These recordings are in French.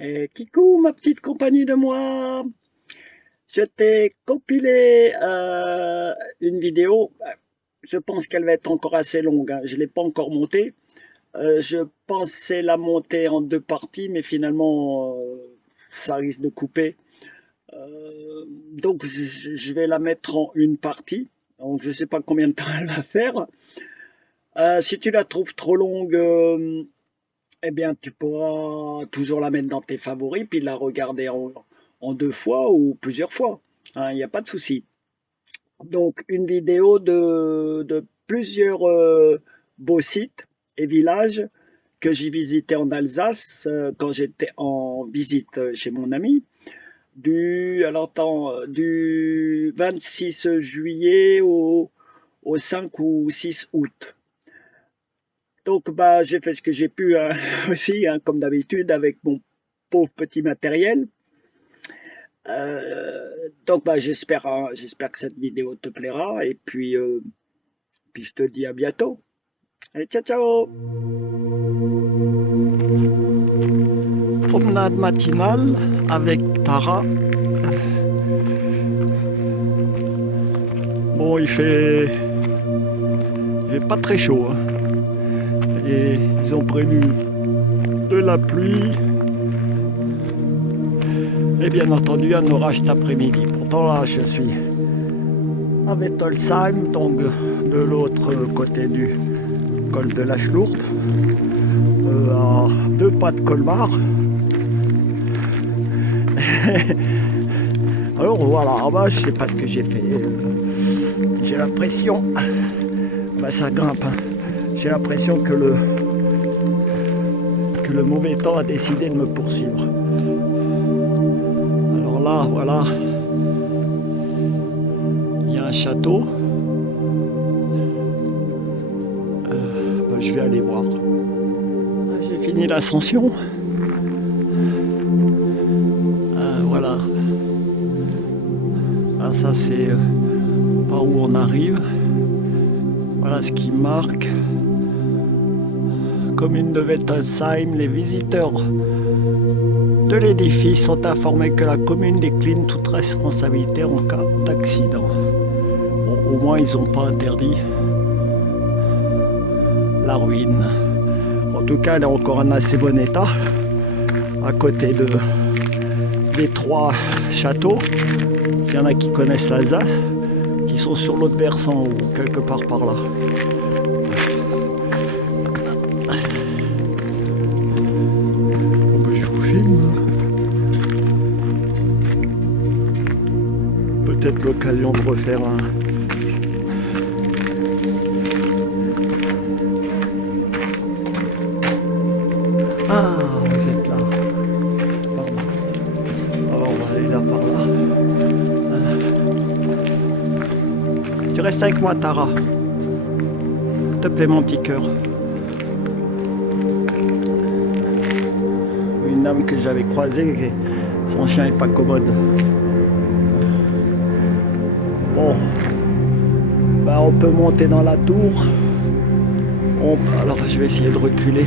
Et Kikou, ma petite compagnie de moi, je t'ai compilé une vidéo. Je pense qu'elle va être encore assez longue, hein. Je ne l'ai pas encore montée. Je pensais la monter en deux parties, mais finalement, ça risque de couper. Donc, je vais la mettre en une partie. Donc, je ne sais pas combien de temps elle va faire. Si tu la trouves trop longue, eh bien, tu pourras toujours la mettre dans tes favoris, puis la regarder en deux fois ou plusieurs fois, hein, il n'y a pas de souci. Donc, une vidéo de plusieurs beaux sites et villages que j'ai visités en Alsace quand j'étais en visite chez mon ami, alors, attends, du 26 juillet au 5 ou 6 août. Donc, bah, j'ai fait ce que j'ai pu, hein, aussi, hein, comme d'habitude, avec mon pauvre petit matériel. Donc, bah, j'espère, hein, j'espère que cette vidéo te plaira. Et puis je te dis à bientôt. Allez, ciao, ciao! Promenade matinale avec Tara. Bon, il fait pas très chaud, hein. Et ils ont prévu de la pluie et bien entendu un orage cet après-midi. Pourtant là, je suis à Wettolsheim, donc de l'autre côté du col de la Schlourte, à 2 pas de Colmar. Alors voilà, bah, je sais pas ce que j'ai fait. J'ai l'impression, bah, ça grimpe, hein. J'ai l'impression que le mauvais temps a décidé de me poursuivre. Alors là, voilà, il y a un château. Bah, je vais aller voir. J'ai fini l'ascension. Voilà. Ah, ça c'est par où on arrive. Voilà ce qui marque. Commune de Wettolsheim, les visiteurs de l'édifice sont informés que la commune décline toute responsabilité en cas d'accident. Bon, au moins ils n'ont pas interdit la ruine. En tout cas, elle est encore en assez bon état, à côté des 3 châteaux. Il y en a qui connaissent l'Alsace, qui sont sur l'autre versant ou quelque part par là. Bon, ben, je vous filme. Peut-être l'occasion de refaire un... Ah, vous êtes là. Pardon. Alors, on va aller là par là. Tu restes avec moi, Tara. S'il te plaît, mon petit cœur. Une dame que j'avais croisée, son chien n'est pas commode. Bon, bah, on peut monter dans la tour. Alors, je vais essayer de reculer.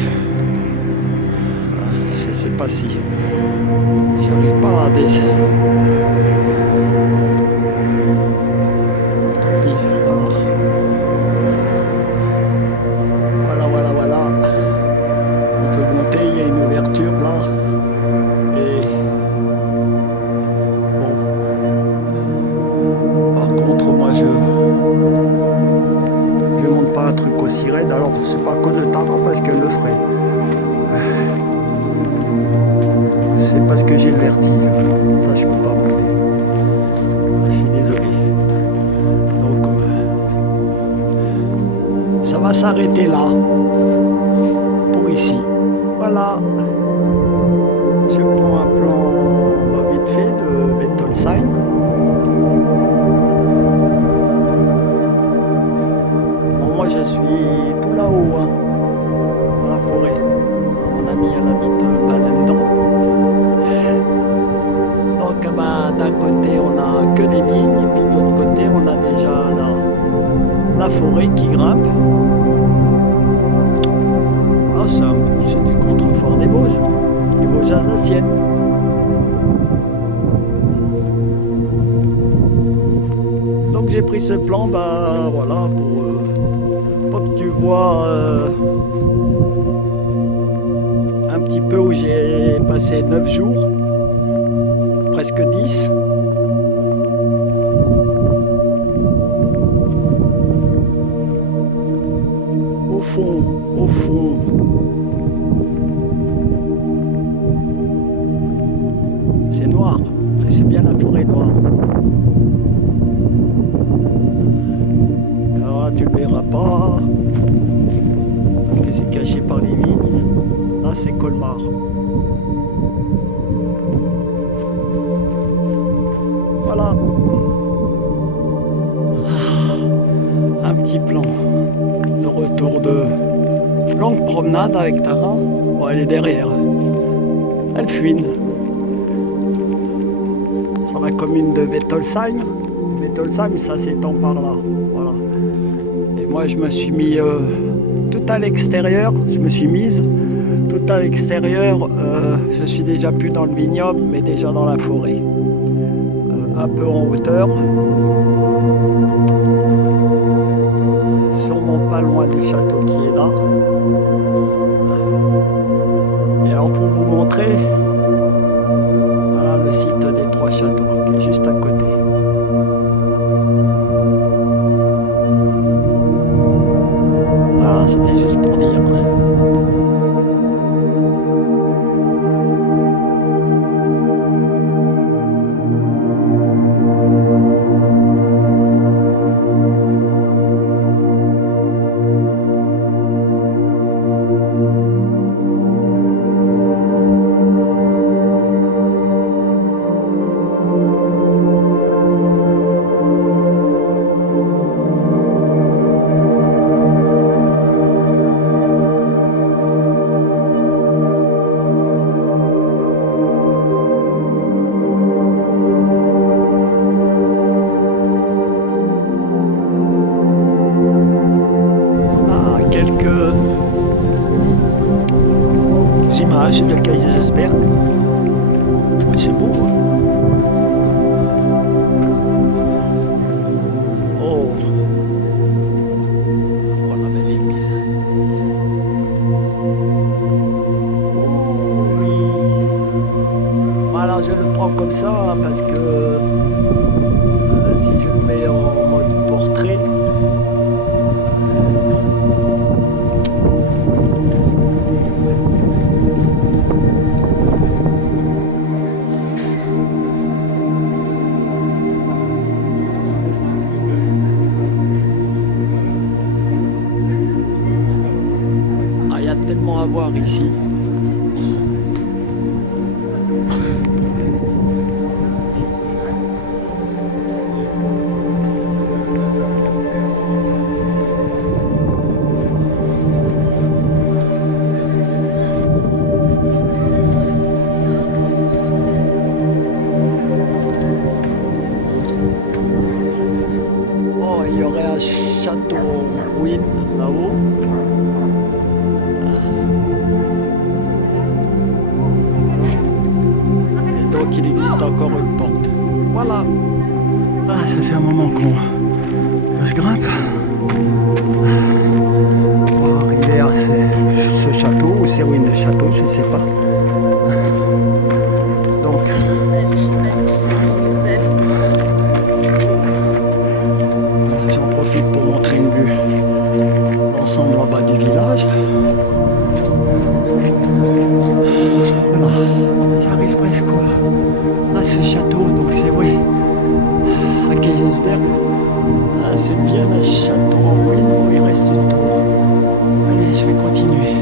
Je sais pas si j'arrive pas à descendre. Tant pis. Alors, voilà. On peut monter, il y a une ouverture là. Et bon. Par contre, moi je monte pas un truc aussi raide. Alors c'est pas à cause de Tara parce qu'elle le ferait. C'est parce que j'ai le vertige. Ça, je peux pas monter. Je suis désolé. Donc, ça va s'arrêter là. Pour ici. Voilà. Je prends un plan vite fait de Wettolsheim. Bon, moi, je suis tout là-haut, hein, dans la forêt. Mon ami, elle habite pas là-dedans. Donc, bah, d'un côté, on a que des vignes, et puis de l'autre côté, on a déjà la forêt qui grimpe. Ah, c'est des contreforts des Vosges alsaciennes. pris ce plan, bah voilà, pour que tu vois un petit peu où j'ai passé 9 jours, presque 10. Au fond, c'est noir, c'est bien la forêt noire. Alors là, tu le verras pas, parce que c'est caché par les vignes. Là, c'est Colmar. Voilà. Un petit plan de retour de longue promenade avec Tara. Bon, elle est derrière. Elle fuine. Sur la commune de Wettolsheim. Wettolsheim, ça s'étend par là. Voilà. Et moi, je me suis mis tout à l'extérieur. Je me suis mise tout à l'extérieur. Je suis déjà plus dans le vignoble, mais déjà dans la forêt. Un peu en hauteur. Sûrement pas loin du château qui est là. Et alors pour vous montrer, voilà le site des 3 châteaux qui est juste à côté. Voilà, c'était juste pour dire. Images de Kaysersberg. C'est beau. Oh, la belle église. Oh oui. Voilà, je le prends comme ça parce que si je le mets en mode portrait, tellement à voir ici. Oh, il y aurait un château en ruine là-haut. Qu'il existe encore une porte. Voilà. Ah, ça fait un moment que je grimpe. Pour arriver à ce château ou ces ruines de château, je ne sais pas. Donc, j'en profite pour montrer une vue d'ensemble en bas du village. Voilà, j'arrive presque à ce château, donc c'est oui, à Kaysersberg. Ah, c'est bien un château en ruine, il reste une tour. Allez, je vais continuer.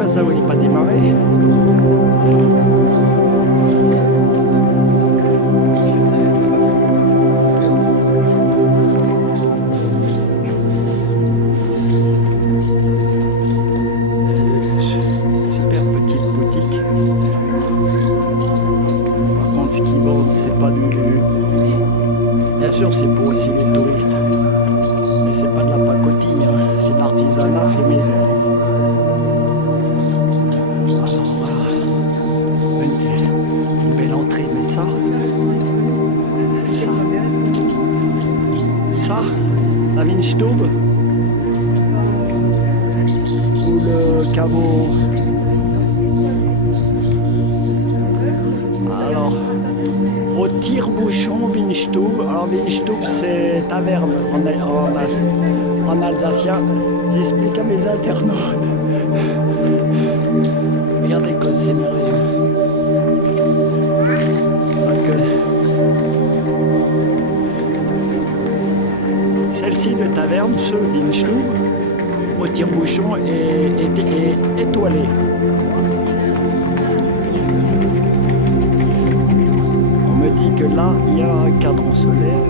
pourquoi ça voulait pas démarrer. Super petite boutique. Par contre, ce qu'ils vendent, c'est pas du... Bien sûr, c'est pour aussi les touristes. Mais c'est pas de la pacotille, hein. C'est de l'artisanat fait maison. Alors voilà, une belle entrée, mais ça, la Windstube ou le caveau. Alors, au tire-bouchon Windstube. Alors Windstube, c'est taverne en alsacien. J'explique à mes internautes. Regardez comme c'est merveilleux. Celle-ci de taverne, ce Windstube, au tire-bouchon est étoilé. On me dit que là, il y a un cadran solaire.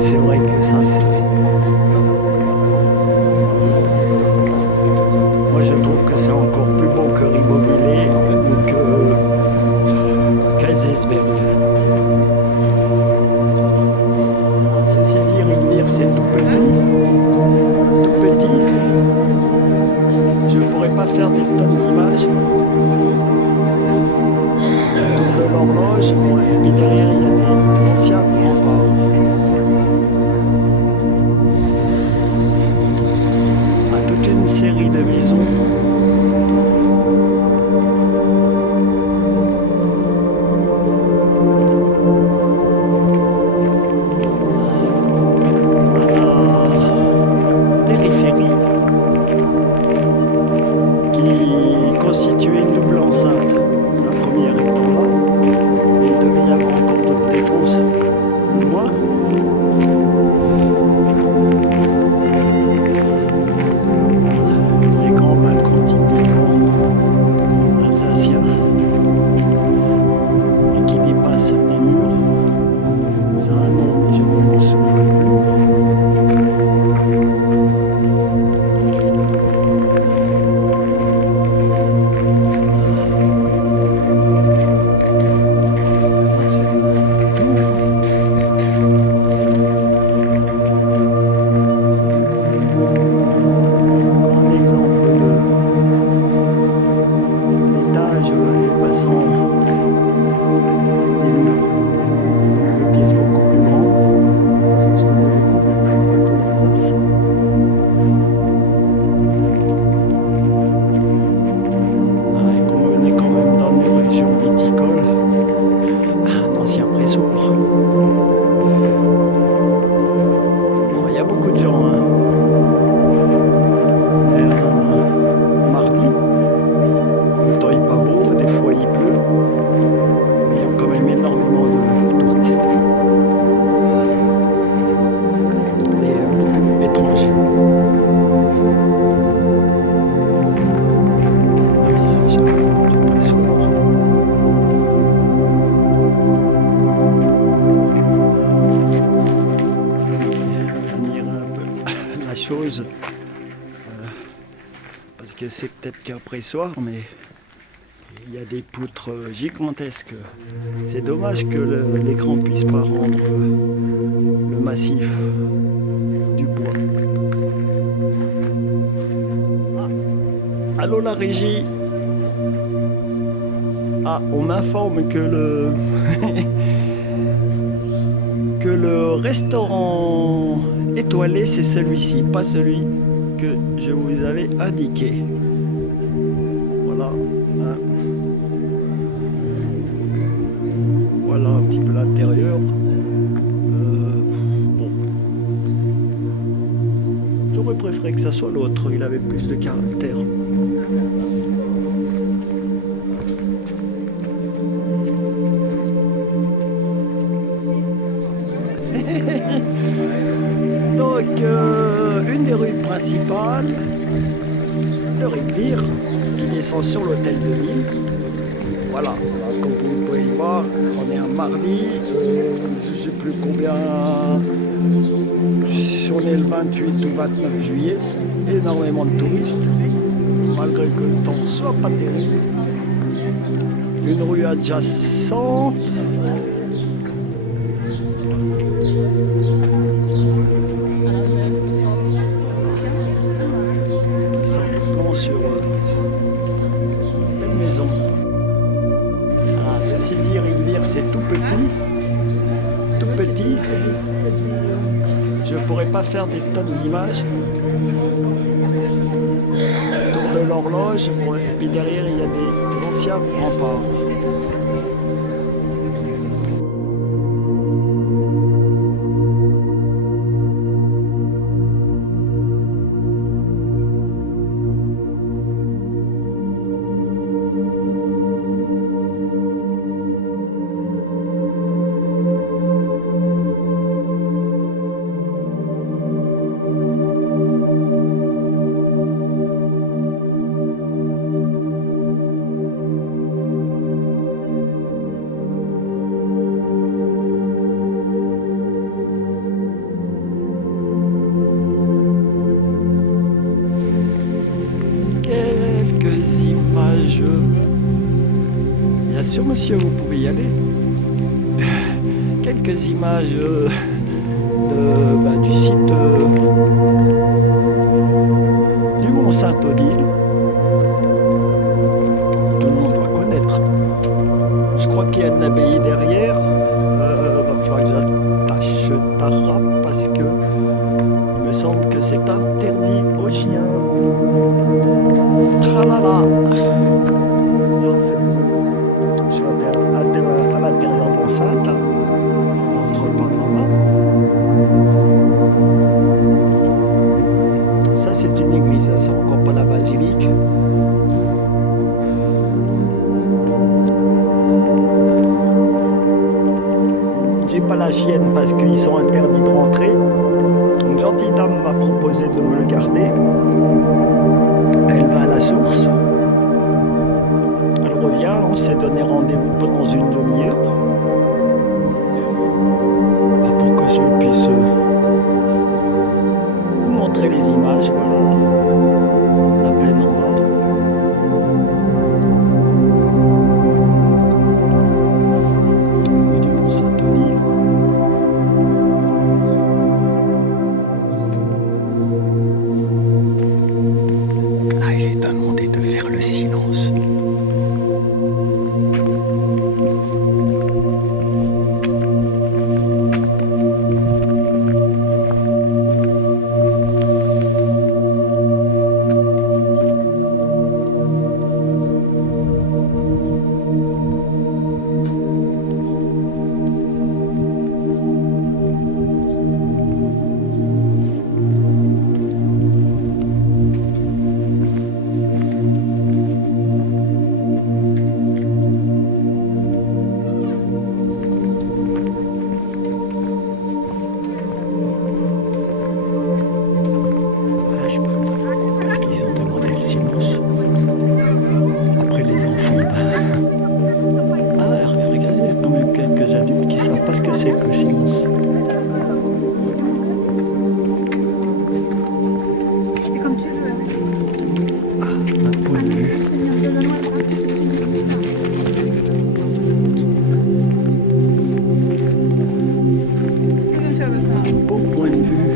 C'est vrai que ça, c'est... Moi, je trouve que c'est encore plus beau que Rimobilé ou que Kaisersberg. Ceci dit, Rindir, c'est tout petit. Tout petit. Je ne pourrais pas faire des tonnes d'images. Autour de l'horloge, et puis derrière, il y a des anciens remparts. Toute une série de maisons. À la périphérie qui constituait une double enceinte. La première étant là, et il devait y avoir encore d'autres défenses plus loin. Chose parce que c'est peut-être qu'un pressoir, mais il y a des poutres gigantesques. C'est dommage que l'écran puisse pas rendre le massif du bois. Allô la régie. Ah, on m'informe que le restaurant étoilé, c'est celui-ci, pas celui que je vous avais indiqué. Voilà. Voilà un petit peu l'intérieur. Bon. J'aurais préféré que ça soit l'autre, il avait plus de caractère. Donc, une des rues principales de Riquevire qui descend sur l'hôtel de ville. Voilà, comme vous pouvez y voir, on est un mardi, je ne sais plus combien, si on est le 28 ou 29 juillet, énormément de touristes, malgré que le temps soit pas terrible. Une rue adjacente. Simplement sur une maison. Ah, ceci dit, Riquevire, c'est tout petit. Tout petit. Je ne pourrais pas faire des tonnes d'images. Autour de l'horloge, et puis derrière, il y a des anciens remparts. Quelques images. Bien sûr, monsieur, vous pouvez y aller. Quelques images du site du Mont Saint-Odile. Tout le monde doit connaître. Je crois qu'il y a une abbaye derrière. Va falloir que j'attache ta râpe parce que il me semble que c'est interdit aux chiens. Tralala. Je suis à l'intérieur de l'enceinte. On entre par là-bas. Ça, c'est une église, c'est encore pas la basilique. J'ai pas la chienne parce qu'ils sont interdits de rentrer. Une gentille dame m'a proposé de me le garder. Elle va à la source. Elle revient, on s'est donné rendez-vous pendant une demi-heure. Pour que je puisse vous montrer les images, voilà. À peine en bas. Rue du Mont Saint-Odile. Ah, il est demandé de faire le silence. Parce qu'ils ont demandé le silence. Après les enfants, regardez, il y a quand même quelques adultes qui ne savent pas ce que c'est que le silence. Un point de vue. Un beau point de vue.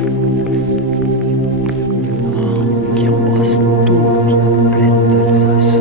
Qui embrasse toute la plaine d'Alsace.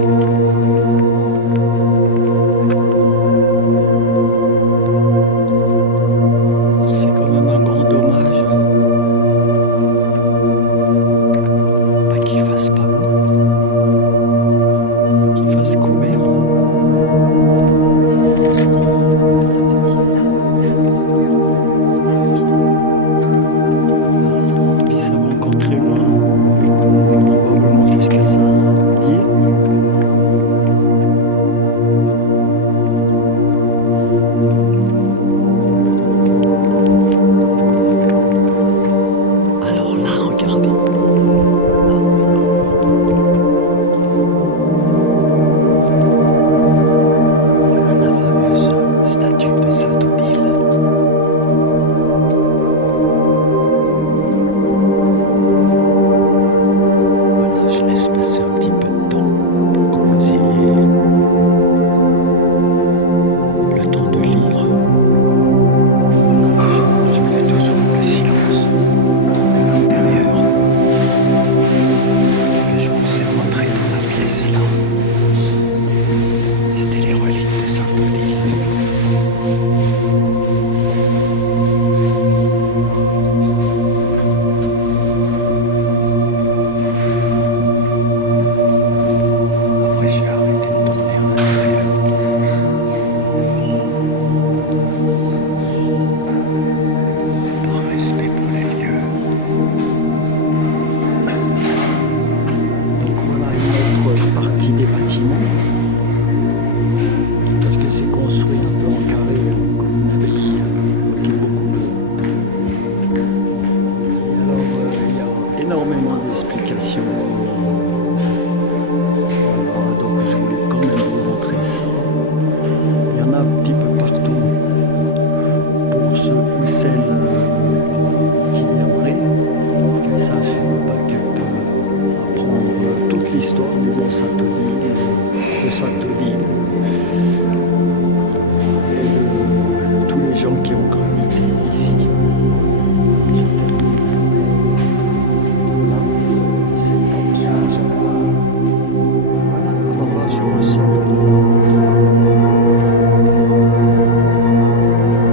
l'histoire du mont Saint-Odile, de Saint-Odile, et tous les gens qui ont gravité ici. Là, c'est pas sur alors là, je ressors de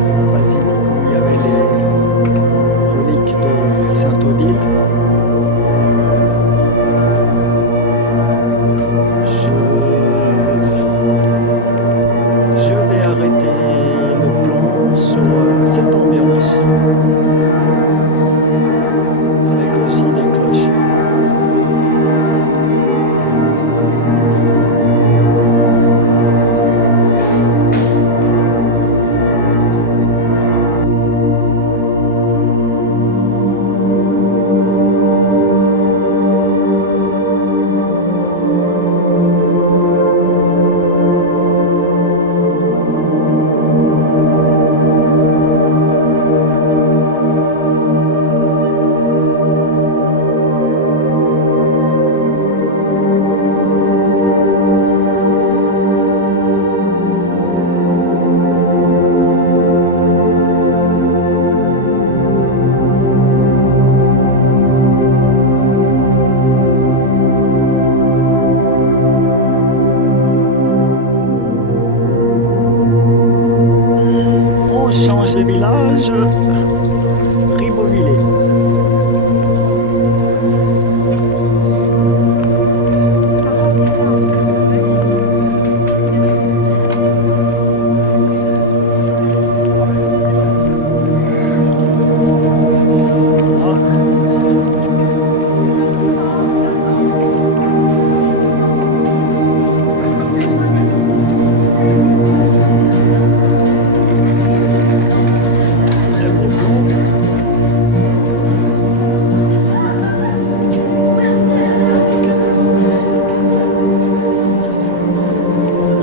la basilique où il y avait les reliques de Saint-Odile. Je vais arrêter le plan sur cette ambiance avec le son des cloches. On change de village, Ribeauvillé.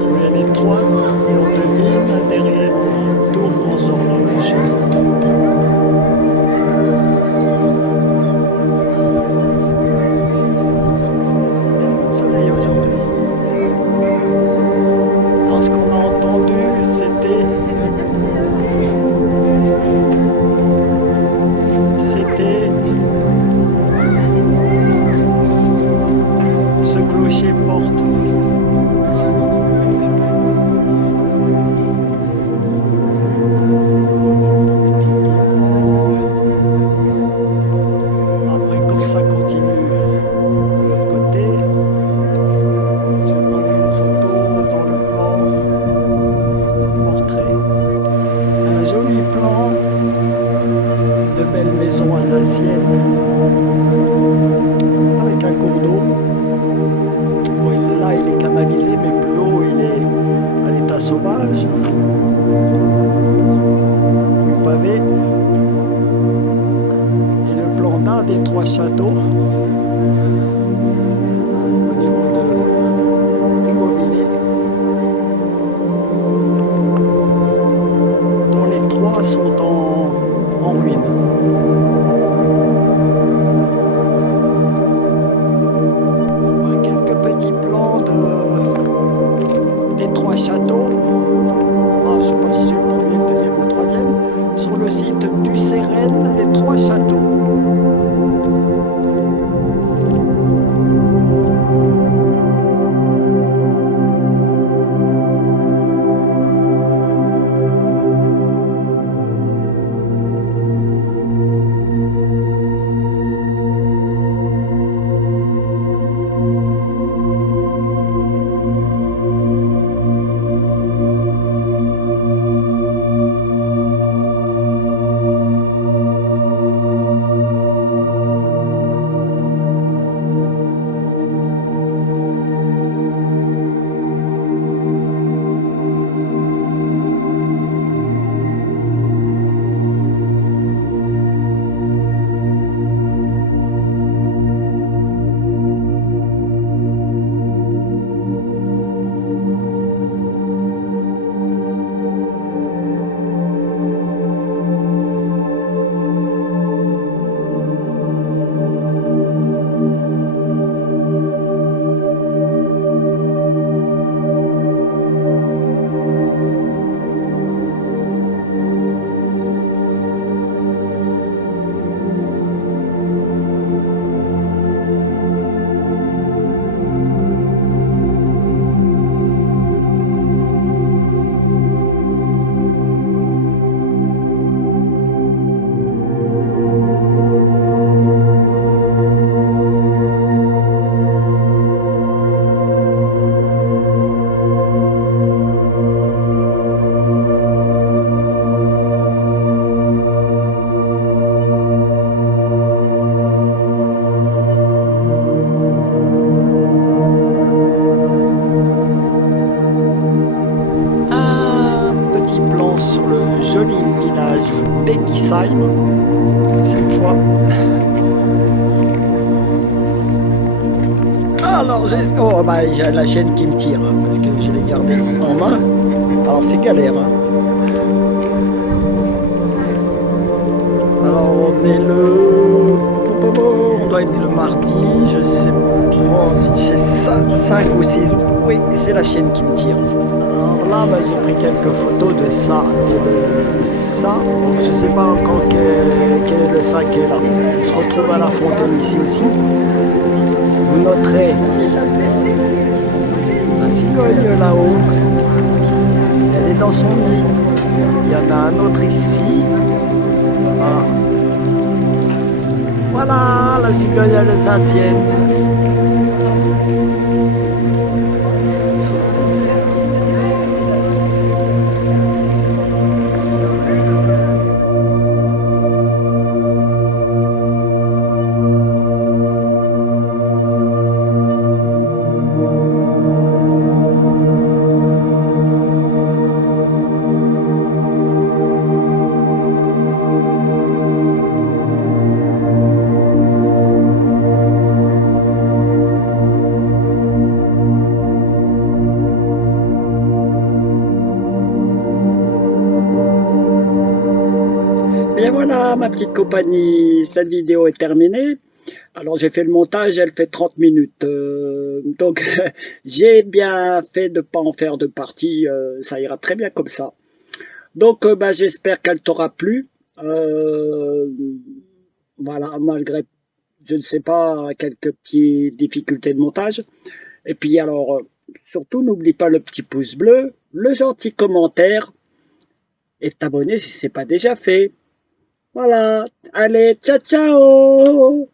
Ruelle étroite, on devine derrière les tours en horloge. Le soleil aujourd'hui. Alors ce qu'on a entendu, c'était ce clocher porte. Après, comme ça continue de l'autre côté, je vais prendre une photo dans le plan portrait. Un joli plan de belles maisons alsaciennes avec un cours d'eau. Bon, là il est canalisé, mais plus haut il est à l'état sauvage. Rue pavée. Et le plan d'un des trois châteaux au niveau de Ribeauvillé, dont les trois sont en ruine. Quelques petits plans des trois châteaux. Je ne sais pas si j'ai le premier, le deuxième ou le troisième. Sur le site du Cérène, les trois châteaux. joli village d'Eckisheim, cette fois. Alors, oh, bah, j'ai la chaîne qui me tire, hein, parce que je l'ai gardée en main. Alors, c'est galère. Hein. Alors, on est on doit être le mardi, je sais pas si c'est 5 ou 6 août. Oui, c'est la chaîne qui me tire. Alors là, bah, j'ai pris quelques photos de ça et de ça. Je sais pas encore quel est le ça qui est là. Il se retrouve à la fontaine ici aussi. Vous noterez la cigogne là-haut. Elle est dans son nid. Il y en a un autre ici. Voilà. Voilà, la cigogne alsacienne. Bien voilà, ma petite compagnie, cette vidéo est terminée. Alors j'ai fait le montage, elle fait 30 minutes. Donc j'ai bien fait de ne pas en faire de partie, ça ira très bien comme ça. Donc bah, j'espère qu'elle t'aura plu. Euh, voilà, malgré, je ne sais pas, quelques petites difficultés de montage. Et puis alors, surtout n'oublie pas le petit pouce bleu, le gentil commentaire et t'abonner si ce n'est pas déjà fait. Voilà, allez, ciao ciao!